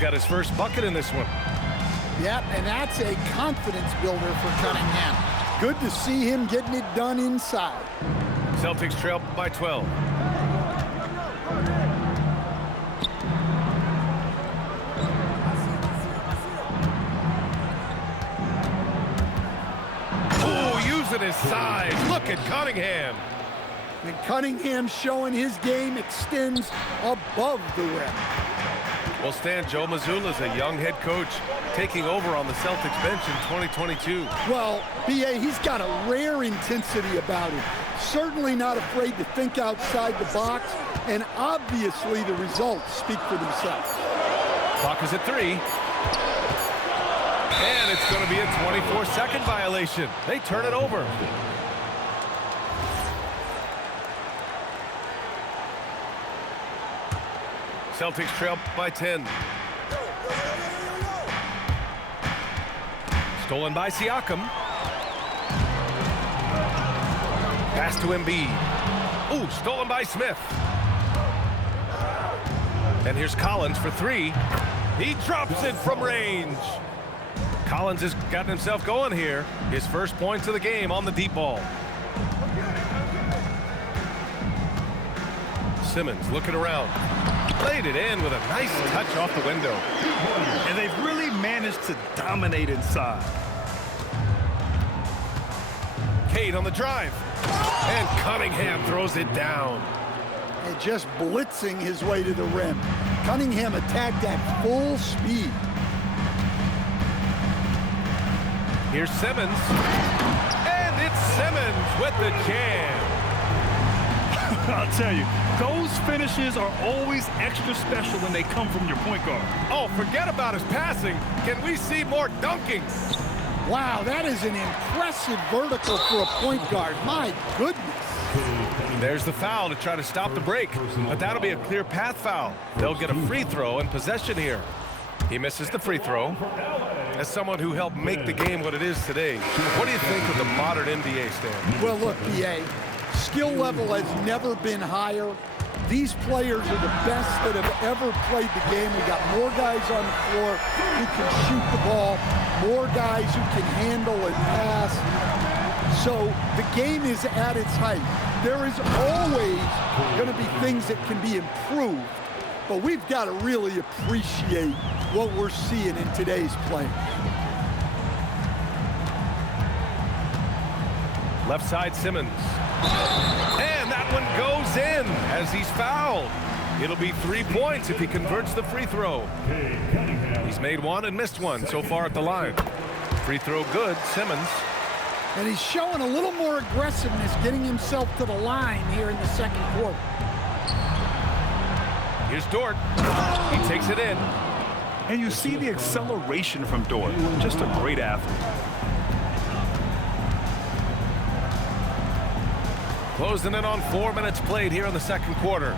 got his first bucket in this one. Yep, and that's a confidence builder for Cunningham. Good to see him getting it done inside. Celtics trail by 12. Oh, using his size. Look at Cunningham. And Cunningham showing his game extends above the rim. Well, Stan, Joe Mazzulla is a young head coach taking over on the Celtics bench in 2022. Well, B.A., he's got a rare intensity about him. Certainly not afraid to think outside the box, and obviously the results speak for themselves. Clock is at 3. And it's going to be a 24-second violation. They turn it over. Celtics trail by 10. Stolen by Siakam. Pass to Embiid. Ooh, stolen by Smith. And here's Collins for 3. He drops it from range. Collins has gotten himself going here. His first points of the game on the deep ball. Simmons looking around. Played it in with a nice touch off the window. And they've really managed to dominate inside. Cade on the drive. And Cunningham throws it down. And just blitzing his way to the rim. Cunningham attacked at full speed. Here's Simmons. And it's Simmons with the jam. I'll tell you, those finishes are always extra special when they come from your point guard. Oh, forget about his passing. Can we see more dunking? Wow, that is an impressive vertical for a point guard. My goodness. There's the foul to try to stop the break, but that'll be a clear path foul. They'll get a free throw and possession here. He misses the free throw. As someone who helped make the game what it is today, what do you think of the modern NBA, Stan? Well, look, B.A., skill level has never been higher. These players are the best that have ever played the game. We got more guys on the floor who can shoot the ball, more guys who can handle and pass. So the game is at its height. There is always going to be things that can be improved, but we've got to really appreciate what we're seeing in today's play. Left side, Simmons. And that one goes in as he's fouled. It'll be 3 points if he converts the free throw. He's made one and missed one so far at the line. Free throw good, Simmons. And he's showing a little more aggressiveness, getting himself to the line here in the second quarter. Here's Dort. He takes it in. And you see the acceleration from Dort. Just a great athlete. Closing in on 4 minutes played here in the second quarter.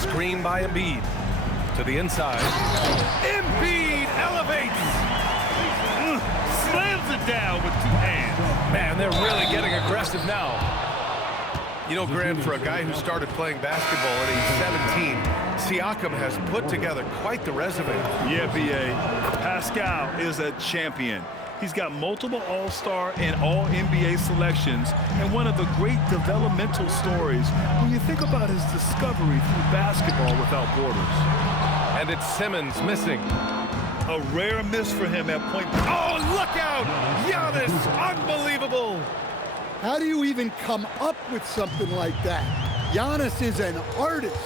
Screen by Embiid. To the inside. Embiid elevates. Slams it down with 2 hands. Man, they're really getting aggressive now. You know, Grant, for a guy who started playing basketball at age 17, Siakam has put together quite the resume. Yeah, B.A. Pascal is a champion. He's got multiple All-Star and All-NBA selections, and one of the great developmental stories when you think about his discovery through basketball without borders. And it's Simmons missing. A rare miss for him at point. Oh, look out! Giannis, unbelievable! How do you even come up with something like that? Giannis is an artist.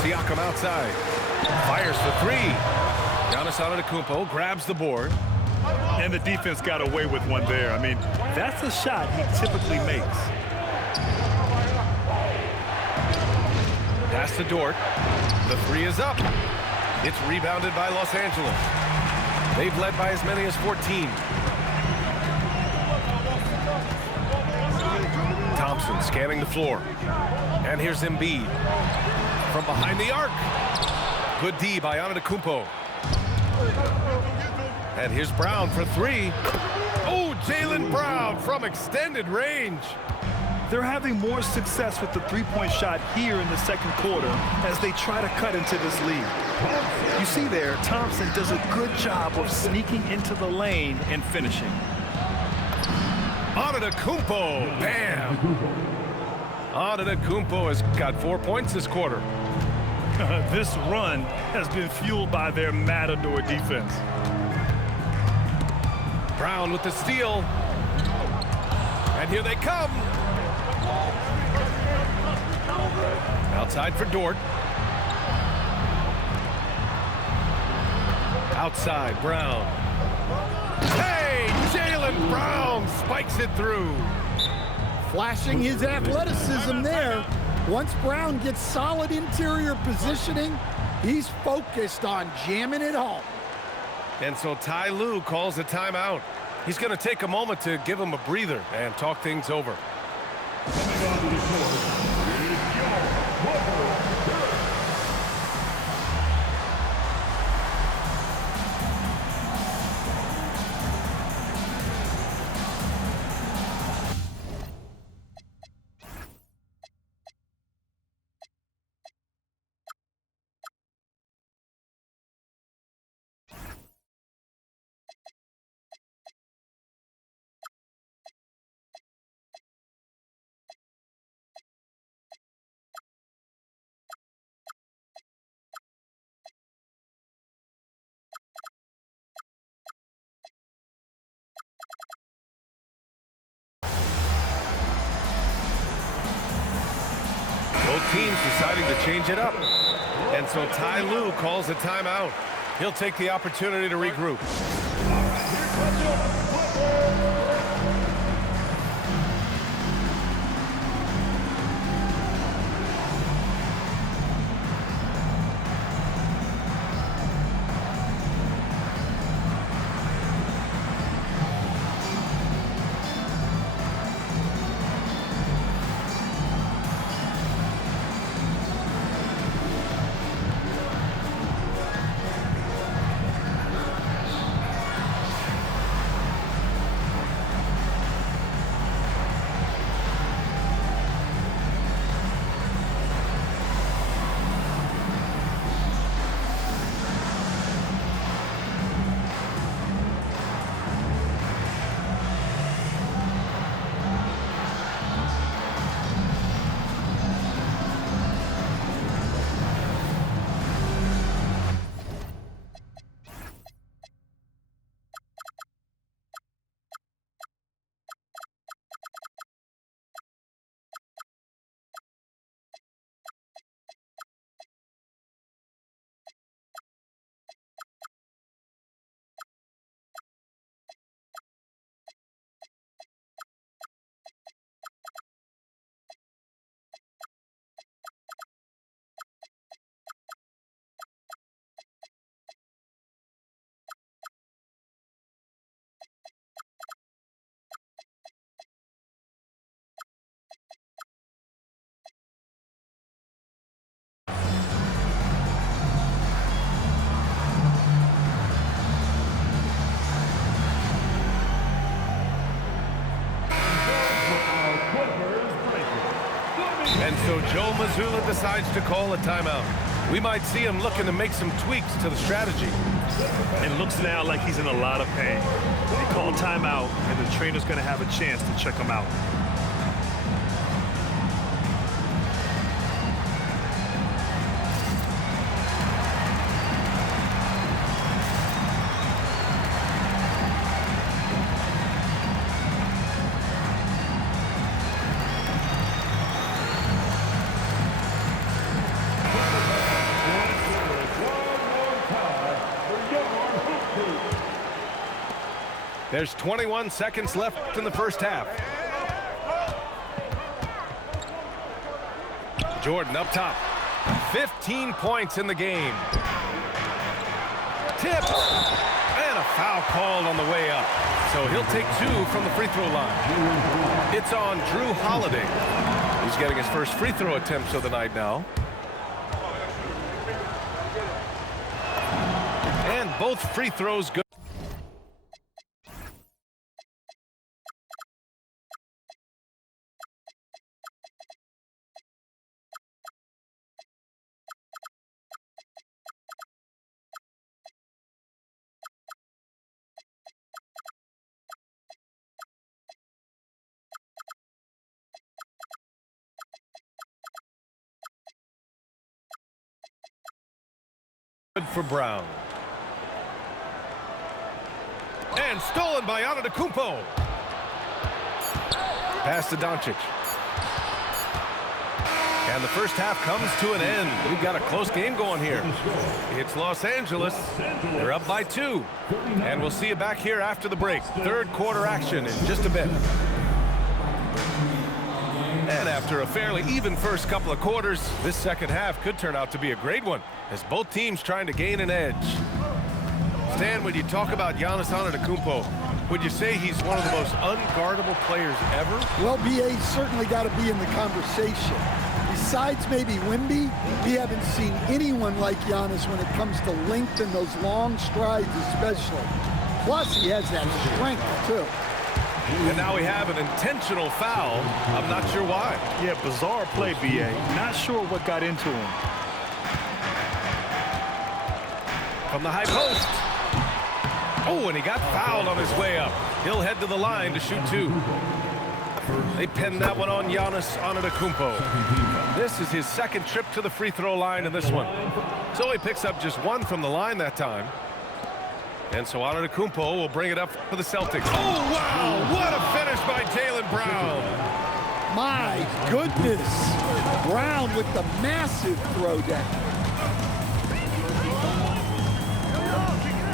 Siakam outside. Fires for 3. Giannis Antetokounmpo grabs the board. And the defense got away with one there. I mean, that's a shot he typically makes. Pass to Dort. The 3 is up. It's rebounded by Los Angeles. They've led by as many as 14. Thompson scanning the floor. And here's Embiid. From behind the arc. Good D by Antetokounmpo. And here's Brown for 3. Oh, Jaylen Brown from extended range. They're having more success with the three-point shot here in the second quarter as they try to cut into this lead. You see there, Thompson does a good job of sneaking into the lane and finishing. Antetokounmpo, bam! Antetokounmpo has got 4 points this quarter. This run has been fueled by their Matador defense. Brown with the steal. And here they come. Outside for Dort. Outside, Brown. Hey, Jaylen Brown spikes it through. Flashing his athleticism there. Once Brown gets solid interior positioning, he's focused on jamming it home. And so Ty Lue calls a timeout. He's going to take a moment to give him a breather and talk things over. Both teams deciding to change it up. And so Ty Lue calls a timeout. He'll take the opportunity to regroup. And so Joe Mazzulla decides to call a timeout. We might see him looking to make some tweaks to the strategy. It looks now like he's in a lot of pain. They call timeout, and the trainer's going to have a chance to check him out. There's 21 seconds left in the first half. Jordan up top. 15 points in the game. Tipped. And a foul called on the way up. So he'll take 2 from the free throw line. It's on Drew Holiday. He's getting his first free throw attempts of the night now. And both free throws good. For Brown. And stolen by Antetokounmpo. Pass to Doncic. And the first half comes to an end. We've got a close game going here. It's Los Angeles. They're up by 2. And we'll see you back here after the break. Third quarter action in just a bit. And after a fairly even first couple of quarters, this second half could turn out to be a great one as both teams trying to gain an edge. Stan, when you talk about Giannis Antetokounmpo, would you say he's one of the most unguardable players ever? Well, BA's certainly got to be in the conversation. Besides maybe Wemby, we haven't seen anyone like Giannis when it comes to length and those long strides especially. Plus, he has that strength, too. And now we have an intentional foul. I'm not sure why. Yeah, bizarre play, BA. Not sure what got into him. From the high post. Oh, and he got fouled on his way up. He'll head to the line to shoot 2. They pinned that one on Giannis Antetokounmpo. This is his second trip to the free throw line in this one. So he picks up just 1 from the line that time. And so Antetokounmpo will bring it up for the Celtics. Oh, wow! What a finish by Jaylen Brown. My goodness. Brown with the massive throwdown.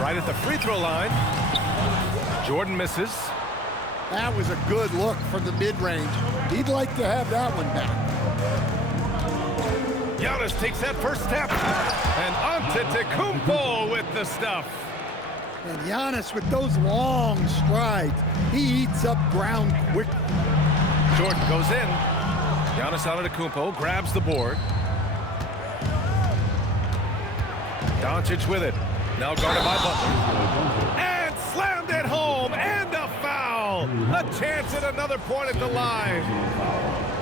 Right at the free throw line. Jordan misses. That was a good look from the mid-range. He'd like to have that one back. Giannis takes that first step. And Antetokounmpo with the stuff. And Giannis with those long strides, he eats up ground quickly. Jordan goes in. Giannis Antetokounmpo grabs the board. Doncic with it. Now guarded by Butler. And slammed it home. And a foul. A chance at another point at the line.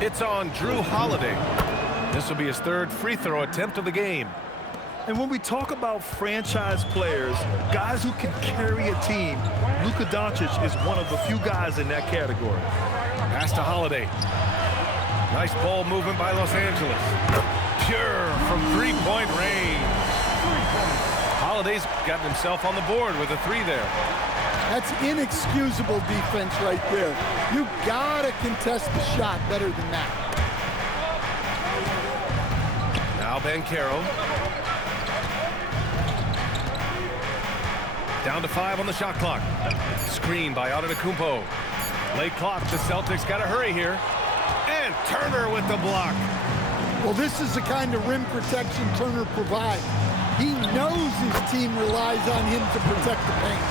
It's on Drew Holiday. This will be his third free throw attempt of the game. And when we talk about franchise players, guys who can carry a team, Luka Doncic is one of the few guys in that category. Pass to Holiday. Nice ball movement by Los Angeles. Pure from three-point range. Holiday's gotten himself on the board with a 3 there. That's inexcusable defense right there. You gotta contest the shot better than that. Now Banchero. Down to 5 on the shot clock. Screen by Antetokounmpo. Late clock. The Celtics got to hurry here. And Turner with the block. Well, this is the kind of rim protection Turner provides. He knows his team relies on him to protect the paint.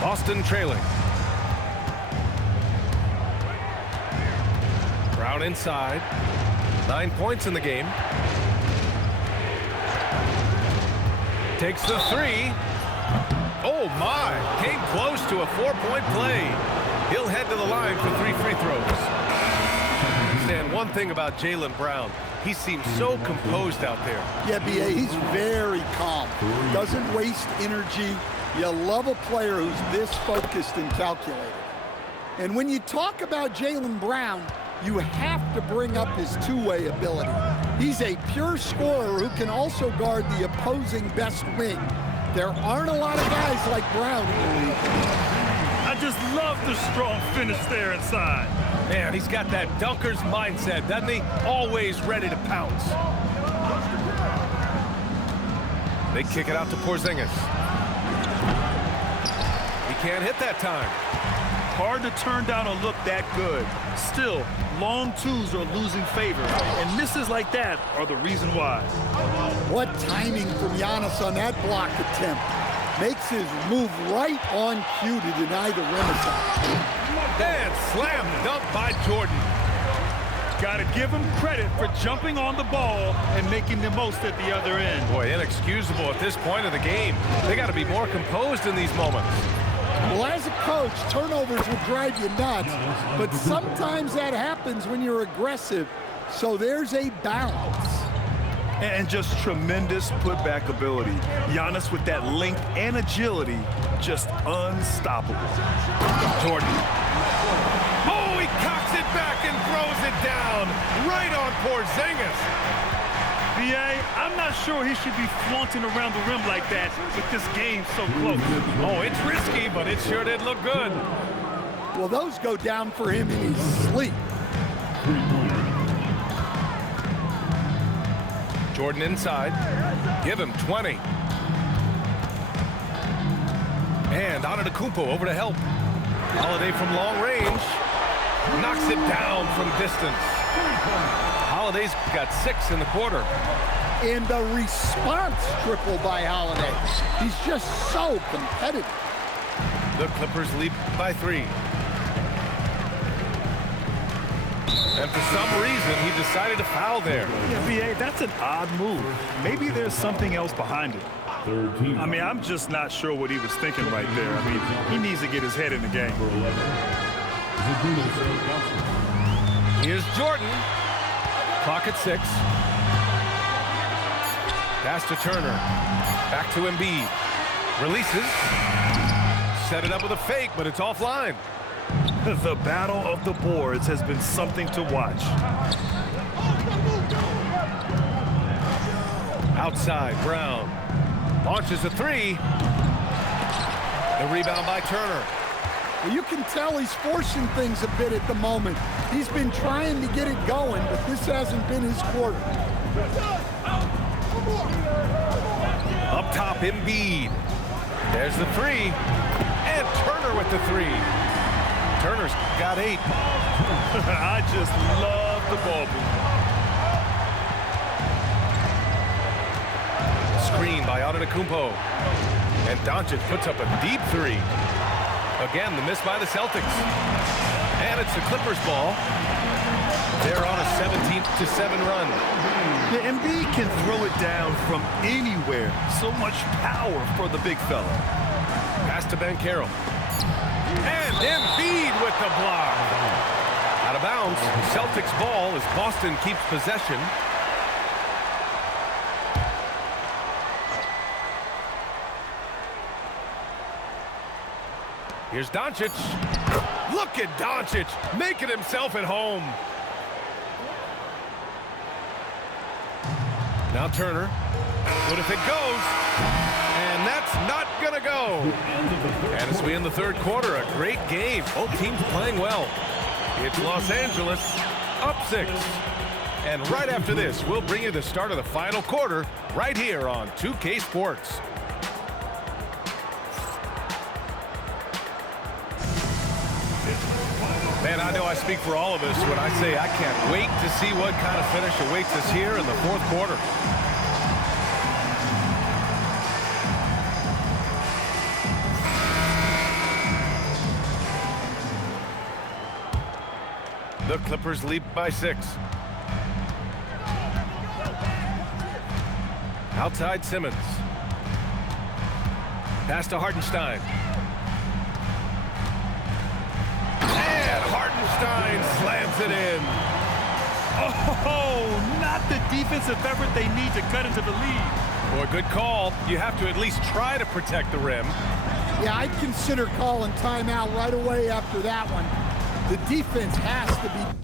Boston trailing. Brown inside. 9 points in the game. Takes the 3. Oh, my. Came close to a 4-point play. He'll head to the line for 3 free throws. Stan, one thing about Jaylen Brown, he seems so composed out there. Yeah, B.A., he's very calm. Doesn't waste energy. You love a player who's this focused and calculated. And when you talk about Jaylen Brown, you have to bring up his two-way ability. He's a pure scorer who can also guard the opposing best wing. There aren't a lot of guys like Brown in the league. I just love the strong finish there inside. Man, he's got that dunker's mindset, doesn't he? Always ready to pounce. They kick it out to Porzingis. He can't hit that time. Hard to turn down a look that good. Still, long twos are losing favor, and misses like that are the reason why. What timing from Giannis on that block attempt. Makes his move right on cue to deny the rim attack. And slam dunk by Jordan. Got to give him credit for jumping on the ball and making the most at the other end. Boy, inexcusable at this point of the game. They got to be more composed in these moments. Well, as a coach, turnovers will drive you nuts, but sometimes that happens when you're aggressive, so there's a balance. And just tremendous putback ability. Giannis with that length and agility, just unstoppable. Jordan. Oh, he cocks it back and throws it down right on Porzingis. VA, I'm not sure he should be flaunting around the rim like that with this game so close. Oh, it's risky, but it sure did look good. Well, those go down for him in his sleep. Jordan inside. Give him 20. And Antetokounmpo over to help. Holiday from long range. Knocks it down from distance. Holiday's got 6 in the quarter. And the response triple by Holiday. He's just so competitive. The Clippers lead by 3. And for some reason, he decided to foul there. Yeah, VA, that's an odd move. Maybe there's something else behind it. I mean, I'm just not sure what he was thinking right there. I mean, he needs to get his head in the game. Here's Jordan. Clock at 6. Pass to Turner. Back to Embiid. Releases. Set it up with a fake, but it's offline. The battle of the boards has been something to watch. Outside, Brown. Launches a 3. The rebound by Turner. Well, you can tell he's forcing things a bit at the moment. He's been trying to get it going, but this hasn't been his quarter. Up top, Embiid. There's the 3. And Turner with the 3. Turner's got 8. I just love the ball movement. Screen by Antetokounmpo. And Doncic puts up a deep 3. Again, the miss by the Celtics. And it's the Clippers ball. They're on a 17-7 run. The Embiid can throw it down from anywhere. So much power for the big fella. Pass to Banchero. And Embiid with the block. Out of bounds. Celtics ball as Boston keeps possession. Here's Doncic. Look at Doncic making himself at home. Now Turner. But if it goes, and that's not going to go. And as we end the third quarter, a great game. Both teams playing well. It's Los Angeles up 6. And right after this, we'll bring you the start of the final quarter right here on 2K Sports. Man, I know I speak for all of us when I say I can't wait to see what kind of finish awaits us here in the fourth quarter. The Clippers lead by 6. Outside Simmons. Pass to Hartenstein. And Hartenstein slams it in. Oh, not the defensive effort they need to cut into the lead. Boy, good call. You have to at least try to protect the rim. Yeah, I'd consider calling timeout right away after that one. The defense has to be...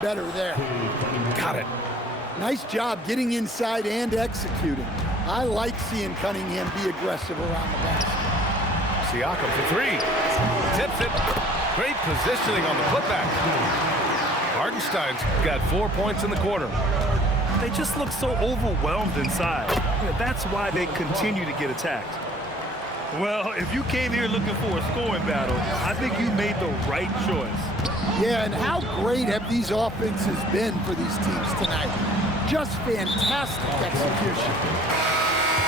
better there. Got it. Nice job getting inside and executing. I like seeing Cunningham be aggressive around the basket. Siakam for 3. Tips it. Great positioning on the putback. Hartenstein's got 4 points in the quarter. They just look so overwhelmed inside. Yeah, that's why they continue to get attacked. Well, if you came here looking for a scoring battle, I think you made the right choice. Yeah, and how great have these offenses been for these teams tonight? Just fantastic execution.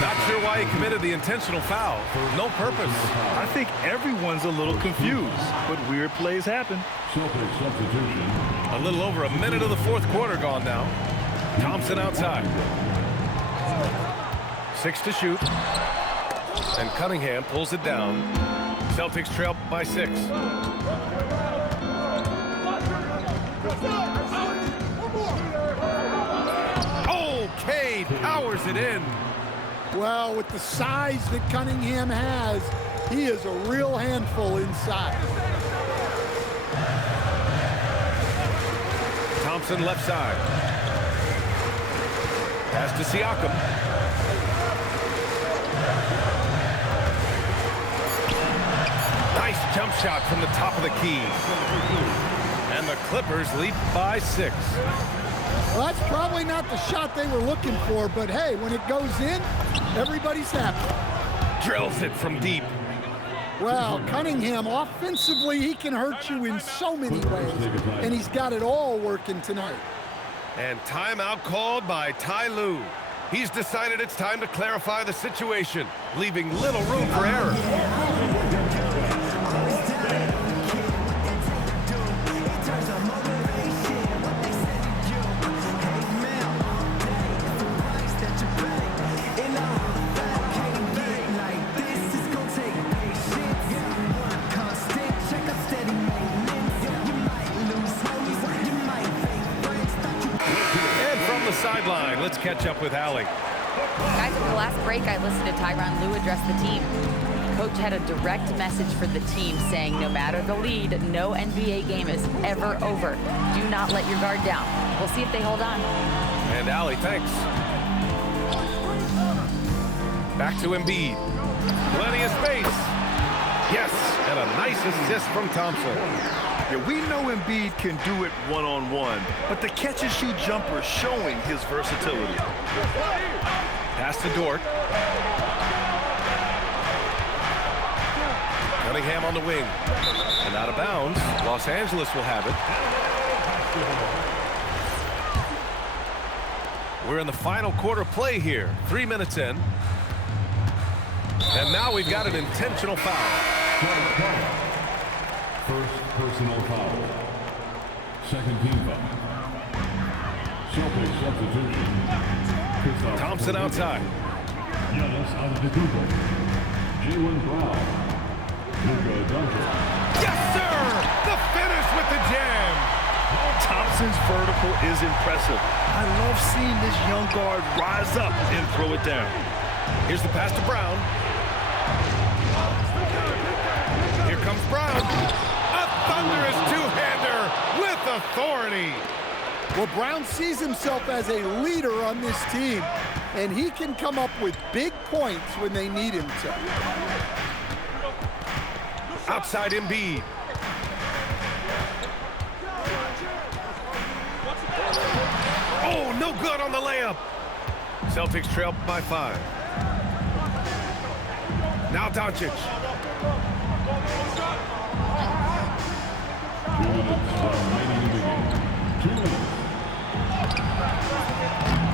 Not sure why he committed the intentional foul. No purpose. I think everyone's a little confused, but weird plays happen. Celtics substitution. A little over a minute of the fourth quarter gone now. Thompson outside. 6 to shoot. And Cunningham pulls it down. Celtics trail by 6. Okay, powers it in. Well, with the size that Cunningham has, he is a real handful inside. Thompson left side. Pass to Siakam. Nice jump shot from the top of the key. And the Clippers lead by 6. Well, that's probably not the shot they were looking for, but hey, when it goes in, everybody's happy. Drills it from deep. Well, Cunningham, offensively, he can hurt you in so many ways, and he's got it all working tonight. And timeout called by Ty Lue. He's decided it's time to clarify the situation, leaving little room for error. Sideline. Let's catch up with Allie. Guys, at the last break, I listened to Tyronn Lue address the team. Coach had a direct message for the team saying no matter the lead, no NBA game is ever over. Do not let your guard down. We'll see if they hold on. And Allie, thanks. Back to Embiid. Plenty of space. Yes, and a nice assist from Thompson. Yeah, we know Embiid can do it one-on-one, but the catch-and-shoot jumper is showing his versatility. Pass to Dort. Cunningham on the wing. And out of bounds. Los Angeles will have it. We're in the final quarter play here. 3 minutes in. And now we've got an intentional foul. First personal foul. Second team foul. Celtics substitution. Thompson outside. Giannis Antetokounmpo. Jaylen Brown. Luka Doncic. Yes, sir! The finish with the jam. Thompson's vertical is impressive. I love seeing this young guard rise up and throw it down. Here's the pass to Brown. Here comes Brown. A thunderous two-hander with authority. Well, Brown sees himself as a leader on this team, and he can come up with big points when they need him to. Outside Embiid. Oh, no good on the layup. Celtics trail by 5. Now Doncic. 2 minutes remaining in the game. 2 minutes.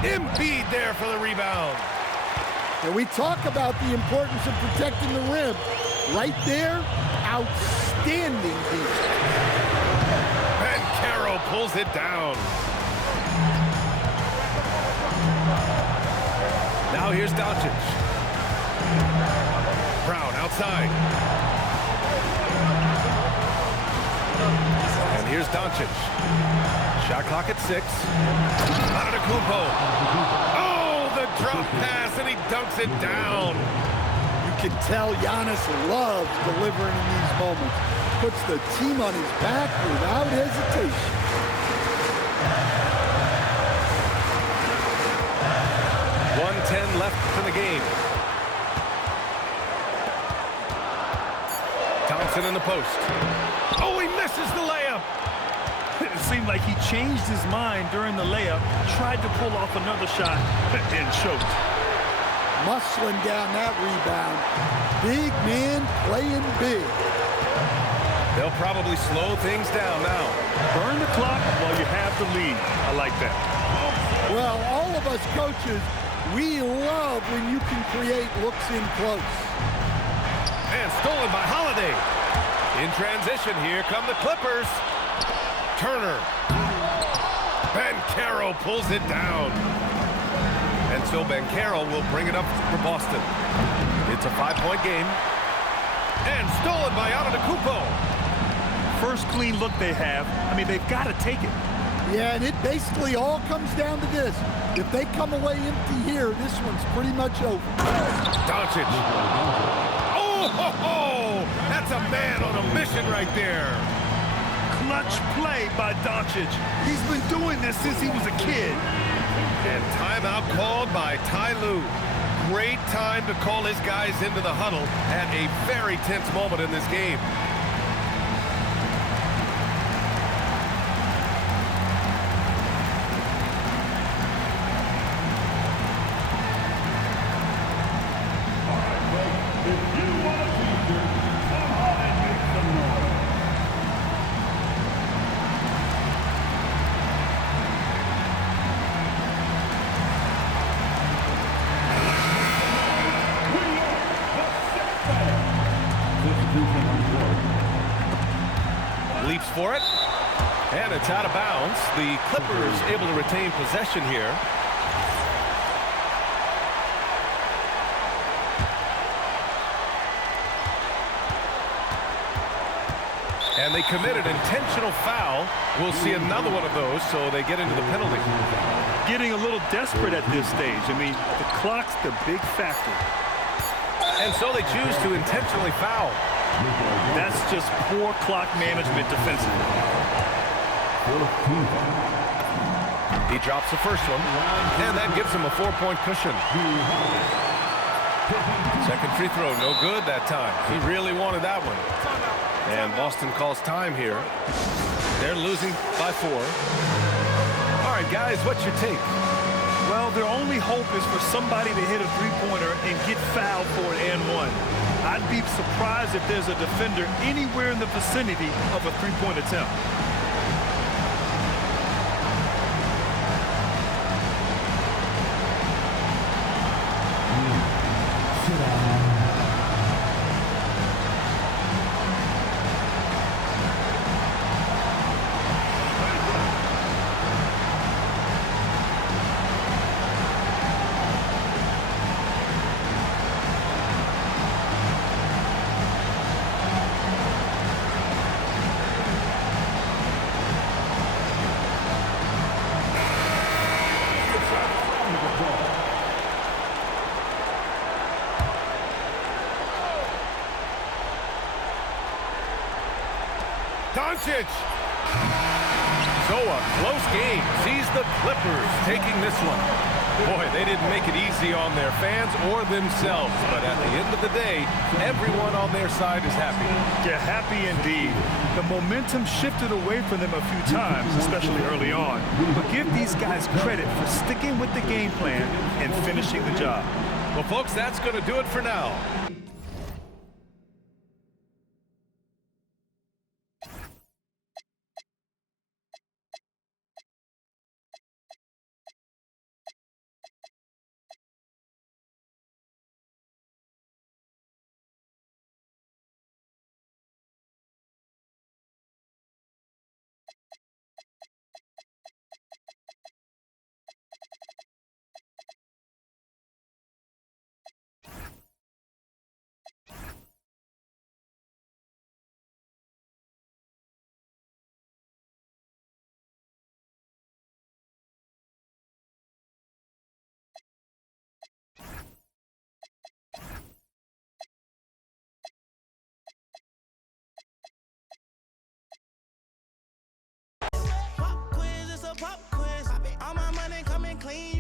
Embiid there for the rebound. And we talk about the importance of protecting the rim. Right there, outstanding defense. And Caro pulls it down. Now here's Doncic. Brown outside. And here's Doncic. Shot clock at 6. Antetokounmpo. Oh, the drop pass, and he dunks it down. You can tell Giannis loves delivering in these moments. Puts the team on his back without hesitation. .110 left in the game. Thompson in the post. Oh, he misses the layup. It seemed like he changed his mind during the layup, tried to pull off another shot, and choked. muscling down that rebound. Big man playing big. They'll probably slow things down now. Burn the clock while you have the lead. I like that. Well, all of us coaches, we love when you can create looks in close. And stolen by Holiday. In transition, here come the Clippers. Turner. Banchero pulls it down. And so Banchero will bring it up for Boston. It's a 5-point game. And stolen by Antetokounmpo. First clean look they have. I mean, they've got to take it. Yeah, and it basically all comes down to this. If they come away empty here, this one's pretty much over. Doncic. Oh, ho, ho! That's a man on a mission right there. Clutch play by Doncic. He's been doing this since he was a kid. And timeout called by Ty Lue. Great time to call his guys into the huddle at a very tense moment in this game. Leaps for it, and it's out of bounds. The Clippers able to retain possession here. And they committed intentional foul. We'll see another one of those, so they get into the penalty. Getting a little desperate at this stage. I mean, the clock's the big factor. And so they choose to intentionally foul. That's just poor clock management defensively. He drops the first one, and that gives him a 4-point cushion. Second free throw, no good that time. He really wanted that one. And Boston calls time here. They're losing by 4. All right, guys, what's your take? Well, their only hope is for somebody to hit a three-pointer and get fouled for an and one. I'd be surprised if there's a defender anywhere in the vicinity of a three-point attempt. Doncic. So a close game sees the Clippers taking this one. Boy, they didn't make it easy on their fans or themselves, but at the end of the day, everyone on their side is happy. Yeah, happy indeed. The momentum shifted away from them a few times, especially early on. But give these guys credit for sticking with the game plan and finishing the job. Well, folks, that's going to do it for now. Pop quiz, it's a pop quiz. All my money coming clean.